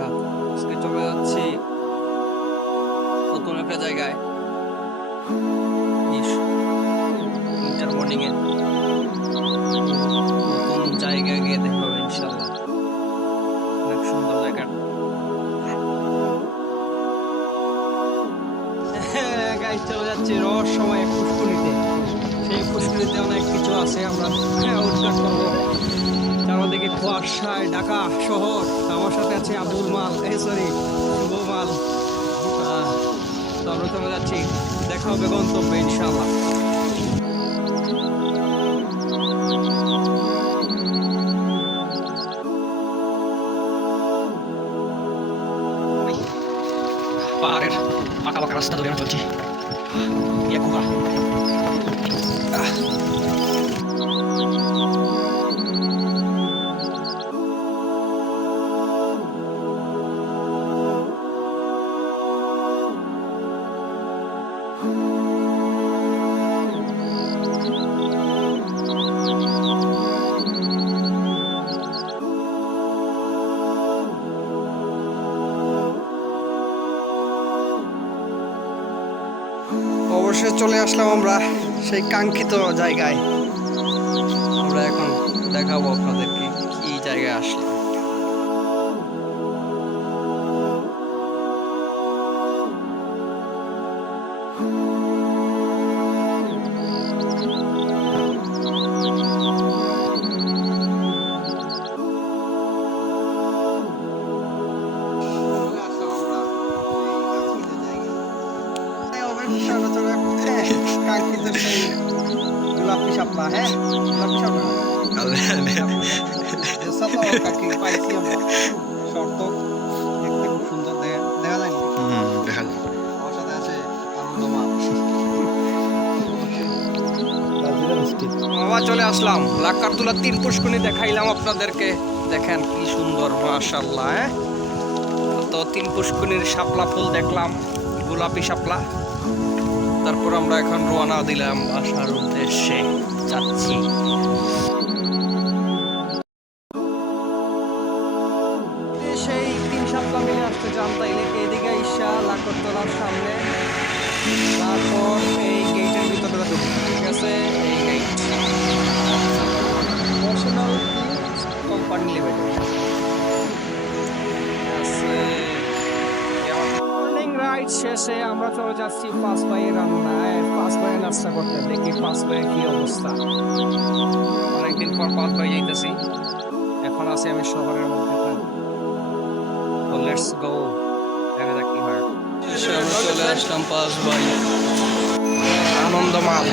ঢাকা আজকে চলে যাচ্ছি নতুন একটা জায়গায়। ইন্টার মর্নিং এ নতুন জায়গায় গিয়ে দেখা হবে ইনশাল্লাহ অনেক সুন্দর জায়গা। গাইজ চলে যাচ্ছি রহস্যময় এক পুষ্করিতে সেই পুষ্করিতে অনেক কিছু আছে আমরা। কুয়াশায় ঢাকা শহর। আমার সাথে আছে আবুল মাল। এই সরি শুভ মাল। তো আমরা চলে যাচ্ছি। দেখা হবে গন্তব্যে ইনশাল্লাহ পাহাড়ের পাকা পাকা রাস্তা ধরে আমরা চলছি। ইয়া অবশ্যই চলে আসলাম আমরা সেই কাঙ্ক্ষিত জায়গায়। আমরা এখন দেখাবো আপনাদেরকে কি জায়গায় আসলাম। আমরা চলে আসলাম। লাক্কার তুলা তিন পুষ্কুনি দেখাইলাম আপনাদেরকে। দেখেন কি সুন্দর মাশাল্লাহ হ্যাঁ? তো তিন পুষ্কুনির শাপলা ফুল দেখলাম, গোলাপি শাপলা। তারপর আমরা এখন রোয়ানা দিলাম বাসার উদ্দেশ্যে। যাচ্ছি। সেই তিন সপ্তাহ মিলে আসতে চান, তাইলে এদিকে ঈশা, লাকড়তলার সামনে? তারপর শেষে আমরা চলে যাচ্ছি পাঁচ ভাই রান্নায়। পাঁচ ভাই নাস্তা করতে দেখি পাঁচ ভাইয়ের কি অবস্থা। অনেকদিন পর পাঁচ ভাই যাইতেছি। এখন আছি আমি শহরের মধ্যে তো লেটস গো দেখা যাক কি হয়। চলে আসলাম পাঁচ ভাই আনন্দমাল।